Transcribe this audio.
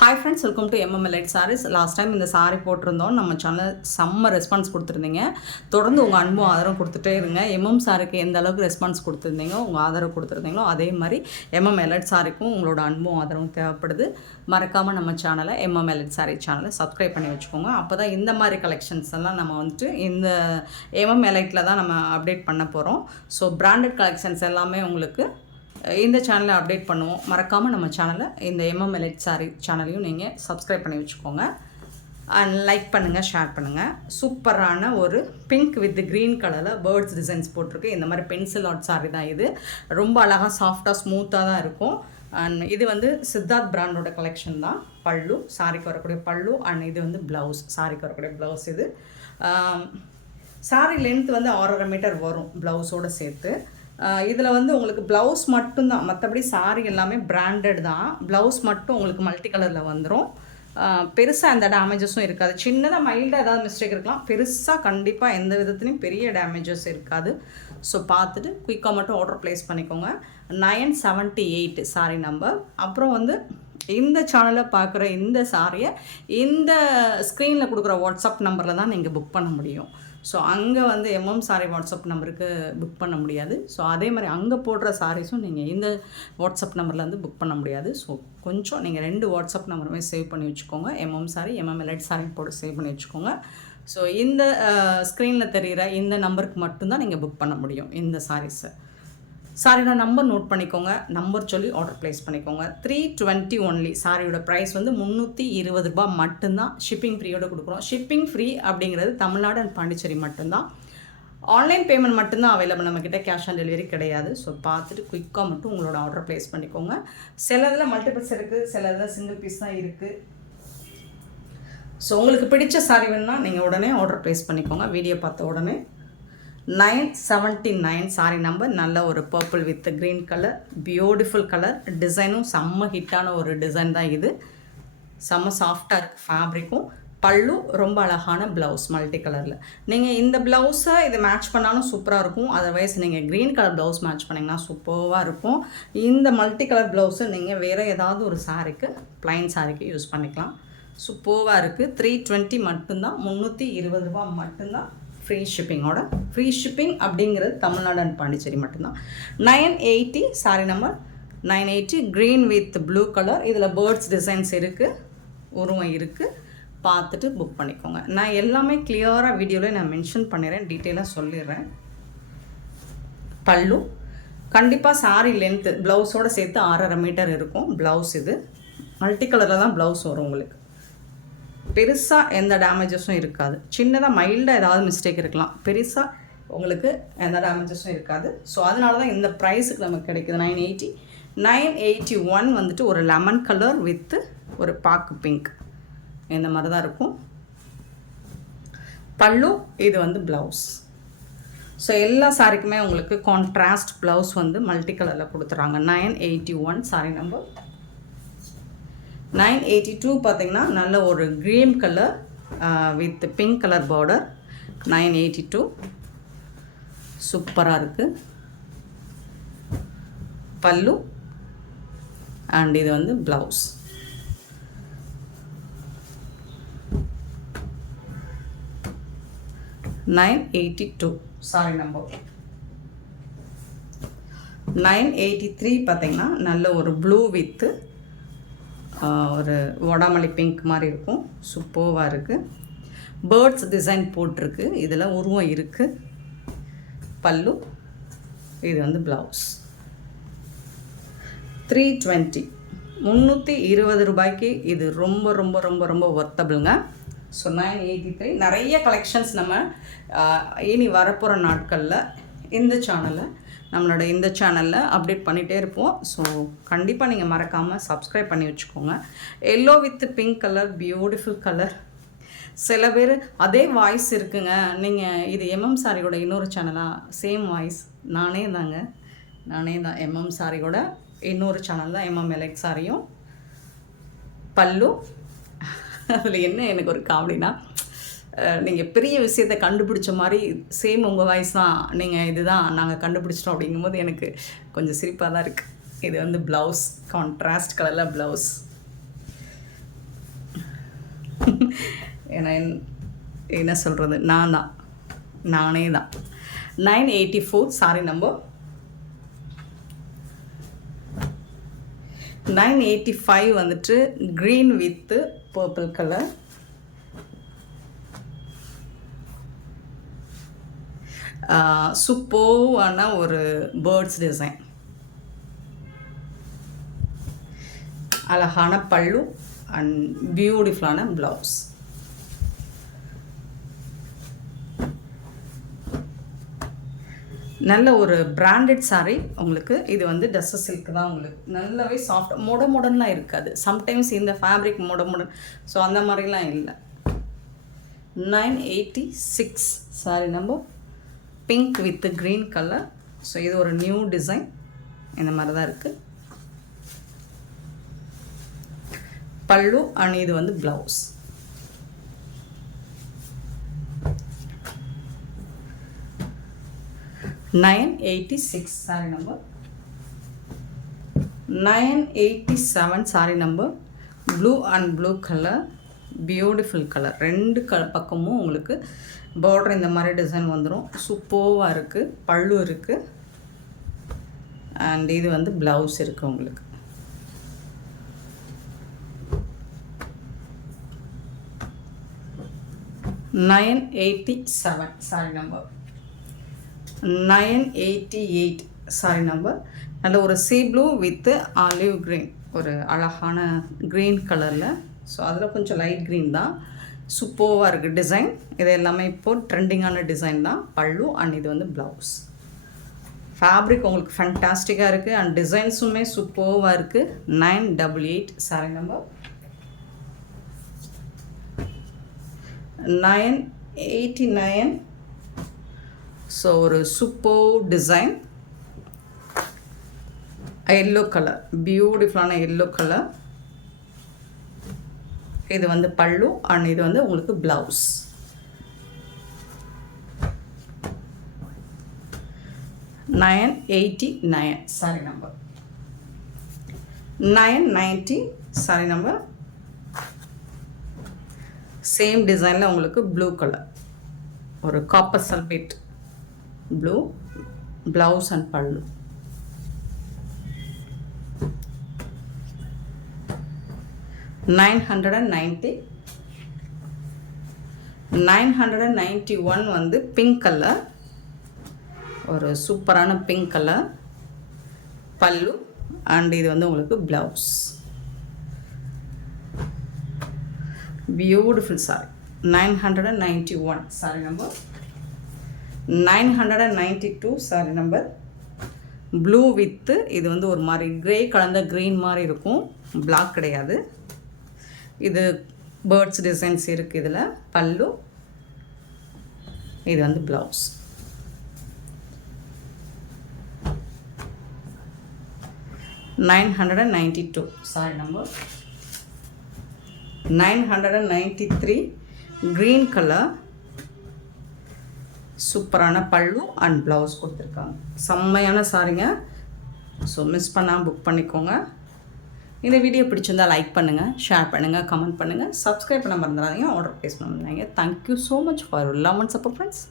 Hi friends, welcome to எம்எம்எல்ஐட் saris. Last time இந்த சாரீ போட்டிருந்தோம். நம்ம சேனல் செம்ம ரெஸ்பான்ஸ் கொடுத்துருந்தீங்க. தொடர்ந்து உங்கள் அன்பும் ஆதரவு கொடுத்துட்டே இருங்க. எம்எம் சாரிக்கு எந்த அளவுக்கு ரெஸ்பான்ஸ் கொடுத்துருந்தீங்க, உங்கள் ஆதரவு கொடுத்துருந்தீங்களோ அதே மாதிரி எம்எம்எல்ஐட் சாரிக்கும் உங்களோட அன்பும் ஆதரவும் தேவைப்படுது. மறக்காமல் நம்ம சேனலை எம்எம்எல்ஐட் சாரீ சேனலை சப்ஸ்கிரைப் பண்ணி வச்சுக்கோங்க. அப்போ தான் இந்த மாதிரி கலெக்ஷன்ஸ் எல்லாம் நம்ம வந்துட்டு இந்த எம்எம்எல்ஐட்டில் தான் நம்ம அப்டேட் பண்ண போகிறோம். ஸோ பிராண்டட் கலெக்ஷன்ஸ் எல்லாமே உங்களுக்கு இந்த சேனலை அப்டேட் பண்ணுவோம். மறக்காமல் நம்ம சேனலை இந்த எம்எம்எல்ஐட் சாரீ சேனலையும் நீங்கள் சப்ஸ்கிரைப் பண்ணி வச்சுக்கோங்க. அண்ட் லைக் பண்ணுங்கள், ஷேர் பண்ணுங்கள். சூப்பரான ஒரு பிங்க் வித் க்ரீன் கலரில் பேர்ட்ஸ் டிசைன்ஸ் போட்டிருக்கு. இந்த மாதிரி பென்சில் ஆர்ட் சாரீ தான் இது. ரொம்ப அழகாக சாஃப்டாக ஸ்மூத்தாக தான் இருக்கும். அண்ட் இது வந்து சித்தார்த் பிராண்டோட கலெக்ஷன் தான். பல்லு, சாரிக்கு வரக்கூடிய பல்லு. அண்ட் இது வந்து ப்ளவுஸ், சாரிக்கு வரக்கூடிய ப்ளவுஸ். இது சாரீ லென்த் வந்து 6.5 மீட்டர் வரும் ப்ளவுஸோடு சேர்த்து. இதில் வந்து உங்களுக்கு ப்ளவுஸ் மட்டும்தான், மற்றபடி சாரீ எல்லாமே பிராண்டட் தான். ப்ளவுஸ் மட்டும் உங்களுக்கு மல்டி கலரில் வந்துடும். பெருசாக எந்த டேமேஜஸும் இருக்காது. சின்னதாக மைல்டாக ஏதாவது மிஸ்டேக் இருக்கலாம். பெருசாக கண்டிப்பாக எந்த விதத்துலையும் பெரிய டேமேஜஸ் இருக்காது. ஸோ பார்த்துட்டு குயிக்காக மட்டும் ஆர்டர் ப்ளேஸ் பண்ணிக்கோங்க. 978 சாரீ நம்பர். அப்புறம் வந்து இந்த சேனலில் பார்க்குற இந்த சாரியை இந்த ஸ்க்ரீனில் கொடுக்குற வாட்ஸ்அப் நம்பரில் தான் நீங்கள் புக் பண்ண முடியும். ஸோ அங்கே வந்து எம்எம் சாரீ வாட்ஸ்அப் நம்பருக்கு புக் பண்ண முடியாது. ஸோ அதே மாதிரி அங்கே போடுற சாரீஸும் நீங்கள் இந்த வாட்ஸ்அப் நம்பரில் வந்து புக் பண்ண முடியாது. ஸோ கொஞ்சம் நீங்கள் 2 வாட்ஸ்அப் நம்பருமே சேவ் பண்ணி வச்சுக்கோங்க. எம்எம் சாரீ, எம்எம்எல்ஐட் சாரீ போட்டு சேவ் பண்ணி வச்சுக்கோங்க. ஸோ இந்த ஸ்க்ரீனில் தெரிகிற இந்த நம்பருக்கு மட்டும்தான் நீங்கள் புக் பண்ண முடியும் இந்த சாரீஸை. சாரியோட நம்பர் நோட் பண்ணிக்கோங்க. நம்பர் சொல்லி ஆர்டர் ப்ளேஸ் பண்ணிக்கோங்க. 320 ஒன்லி. சாரியோட ப்ரைஸ் வந்து 320 ரூபாய் மட்டும்தான். ஷிப்பிங் ஃப்ரீயோடு கொடுக்குறோம். ஷிப்பிங் ஃப்ரீ அப்படிங்கிறது தமிழ்நாடு அண்ட் பாண்டிச்சேரி மட்டும்தான். ஆன்லைன் பேமெண்ட் மட்டும்தான் அவைலபிள் நம்மக்கிட்ட. கேஷ் ஆன் டெலிவரி கிடையாது. ஸோ பார்த்துட்டு குயிக்காக மட்டும் உங்களோட ஆர்டர் ப்ளேஸ் பண்ணிக்கோங்க. சில இதில் மல்டிபிள்ஸ் இருக்குது, சில இதில் சிங்கிள் பீஸ் தான் இருக்குது. ஸோ உங்களுக்கு பிடிச்ச சாரி வேணுன்னா நீங்கள் உடனே ஆர்டர் ப்ளேஸ் பண்ணிக்கோங்க. வீடியோ பார்த்த உடனே. 979 சாரி நம்பர். நல்ல ஒரு purple with green colour, beautiful colour. டிசைனும் செம்ம ஹிட்டான ஒரு டிசைன் தான் இது. செம்ம சாஃப்டாக இருக்குது ஃபேப்ரிக்கும். பல்லு ரொம்ப அழகான ப்ளவுஸ் மல்டி கலரில். நீங்கள் இந்த ப்ளவுஸை இதை மேட்ச் பண்ணாலும் சூப்பராக இருக்கும். அதர்வைஸ் நீங்கள் க்ரீன் கலர் ப்ளவுஸ் மேட்ச் பண்ணிங்கன்னா சூப்பராக இருக்கும். இந்த மல்டி கலர் ப்ளவுஸை நீங்கள் வேறு ஏதாவது ஒரு சாரிக்கு, ப்ளைன் சாரிக்கு யூஸ் பண்ணிக்கலாம். சூப்பராக இருக்குது. 320 மட்டும்தான். 320 ரூபாய் மட்டும்தான். ஃப்ரீ ஷிப்பிங்கோட. ஃப்ரீ ஷிப்பிங் அப்படிங்கிறது தமிழ்நாடு அண்ட் பாண்டிச்சேரி மட்டும்தான். 980 sorry number. 980 green with blue colour. இதில் பேர்ட்ஸ் டிசைன்ஸ் இருக்குது, உருவம் இருக்குது. பார்த்துட்டு புக் பண்ணிக்கோங்க. நான் எல்லாமே கிளியராக வீடியோவில் நான் மென்ஷன் பண்ணிடுறேன், டீட்டெயிலாக சொல்லிடுறேன். பல்லு கண்டிப்பாக சாரி லென்த்து ப்ளவுஸோடு சேர்த்து 6.5 மீட்டர் இருக்கும் ப்ளவுஸ். இது மல்டி கலரில் தான் ப்ளவுஸ் வரும் உங்களுக்கு. பெருசாக எந்த டேமேஜஸும் இருக்காது. சின்னதாக மைல்டாக ஏதாவது மிஸ்டேக் இருக்கலாம். பெருசாக உங்களுக்கு எந்த டேமேஜஸும் இருக்காது. ஸோ அதனால தான் இந்த ப்ரைஸுக்கு நமக்கு கிடைக்குது. 980. 981 வந்துட்டு ஒரு லெமன் கலர் வித்து ஒரு பாக்கு பிங்க், இந்த மாதிரி தான் இருக்கும் பல்லு. இது வந்து ப்ளவுஸ். ஸோ எல்லா சாரிக்குமே உங்களுக்கு கான்ட்ராஸ்ட் ப்ளவுஸ் வந்து மல்டி கலரில் கொடுத்துறாங்க. 981 சாரி நம்பர். 982 பார்த்திங்கன்னா நல்ல ஒரு green colour with pink colour border. 982 சூப்பராக இருக்குது. பல்லு அண்ட் இது வந்து ப்ளவுஸ். $982 sorry number. 983 பார்த்திங்கன்னா நல்ல ஒரு ப்ளூ வித்து ஒரு வடாமல்லி பிங்க் மாதிரி இருக்கும். சூப்பராக இருக்குது. பேர்ட்ஸ் டிசைன் போட்டிருக்கு. இதில் உருவம் இருக்குது. பல்லு, இது வந்து ப்ளவுஸ். 320 320 ரூபாய்க்கு இது ரொம்ப ரொம்ப ரொம்ப ரொம்ப ஒர்த்தபிளுங்க. ஸோ 983. நிறைய கலெக்ஷன்ஸ் நம்ம இனி வரப்போகிற நாட்களில் இந்த சேனலில், நம்மளோட இந்த சேனலில் அப்டேட் பண்ணிகிட்டே இருப்போம். ஸோ கண்டிப்பாக நீங்கள் மறக்காமல் சப்ஸ்கிரைப் பண்ணி வச்சுக்கோங்க. Yellow with pink colour, beautiful colour. சில பேர் அதே வாய்ஸ் இருக்குங்க, நீங்கள் இது எம்எம் சாரியோட இன்னொரு சேனலாக? சேம் வாய்ஸ் நானே தான். எம்எம் சாரியோட இன்னொரு சேனல் தான் எம்எம்எல்ஐட் சாரியும். பல்லு அதில் என்ன எனக்கு ஒரு காமெடினா, நீங்கள் பெரிய விஷயத்தை கண்டுபிடிச்ச மாதிரி சேம் உங்கள் வாய்ஸ் தான், நீங்கள் இதுதான் நாங்கள் கண்டுபிடிச்சிட்டோம் அப்படிங்கும்போது எனக்கு கொஞ்சம் சிரிப்பாக தான் இருக்குது. இது வந்து ப்ளவுஸ், கான்ட்ராஸ்ட் கலரில் ப்ளவுஸ். ஏன்னா என்ன சொல்கிறது, நானே தான். 984 சாரி நம்பர். 985 வந்துட்டு க்ரீன் வித் பர்பிள் கலர். சூப்பரான ஒரு பேர்ட்ஸ் டிசைன், அழகான பல்லு அண்ட் பியூட்டிஃபுல்லான ப்ளவுஸ். நல்ல ஒரு பிராண்டட் சாரீ உங்களுக்கு. இது வந்து டஸ்ஸர் சில்க் தான் உங்களுக்கு. நல்லாவே சாஃப்ட், மொடன்லாம் இருக்காது. சம்டைம்ஸ் இந்த ஃபேப்ரிக் மொடன், ஸோ அந்த மாதிரிலாம் இல்லை. 986 sorry number. Pink with green colour. So இது ஒரு நியூ டிசைன், இந்த மாதிரி தான் இருக்குது. பல்லு அண்ட் இது வந்து blouse. $986 sorry number. 987 sorry number. Blue and blue colour, beautiful colour. ரெண்டு பக்கமும் உங்களுக்கு பார்டர் இந்த மாதிரி டிசைன் வந்துடும். சூப்பராக இருக்குது. பல்லு இருக்குது அண்ட் இது வந்து ப்ளவுஸ் இருக்குது உங்களுக்கு. $987 சாரி நம்பர். 988 sorry number. நல்ல ஒரு sea blue with olive green, ஒரு அழகான க்ரீன் கலரில். ஸோ அதில் கொஞ்சம் லைட் க்ரீன் தான். சூப்பராக இருக்குது டிசைன். இது எல்லாமே இப்போது ட்ரெண்டிங்கான டிசைன் தான். பல்லு அண்ட் இது வந்து ப்ளவுஸ். ஃபேப்ரிக் உங்களுக்கு ஃபேண்டாஸ்டிக்காக இருக்குது அண்ட் டிசைன்ஸுமே சூப்பராக இருக்குது. 988 சாரி நம்பர். 989. ஸோ ஒரு சூப்பர் டிசைன், எல்லோ கலர், பியூட்டிஃபுல்லான எல்லோ கலர். இது வந்து பல்லு அண்ட் இது வந்து உங்களுக்கு blouse. $989 sorry number. 990 sorry number. Same டிசைனில் உங்களுக்கு ப்ளூ கலர், ஒரு copper sulphate blue, blouse and பல்லு. $991 வந்து பிங்க் கலர், ஒரு சூப்பரான பிங்க் கலர். பல்லு அண்ட் இது வந்து உங்களுக்கு blouse. Beautiful sorry. 991 sorry number. 992 sorry number. Blue with இது வந்து ஒரு மாதிரி க்ரே கலந்த க்ரீன் மாதிரி இருக்கும், பிளாக் கிடையாது. இது பேர்ட்ஸ் டிசைன்ஸ் இருக்குது இதில். பல்லு, இது வந்து blouse. $992 sorry number. 993 green colour, சூப்பரான பல்லு அண்ட் ப்ளவுஸ் கொடுத்துருக்காங்க. செம்மையான சாரிங்க. ஸோ மிஸ் பண்ணாமல் புக் பண்ணிக்கோங்க. இந்த வீடியோ பிடிச்சிருந்தால் லைக் பண்ணுங்கள், ஷேர் பண்ணுங்கள், கமெண்ட் பண்ணுங்கள், சப்ஸ்கிரைப் பண்ண மறந்துடாதீங்க, ஆர்டர் ப்ளேஸ் பண்ண முடியாங்க. Thank you so much for love and support friends.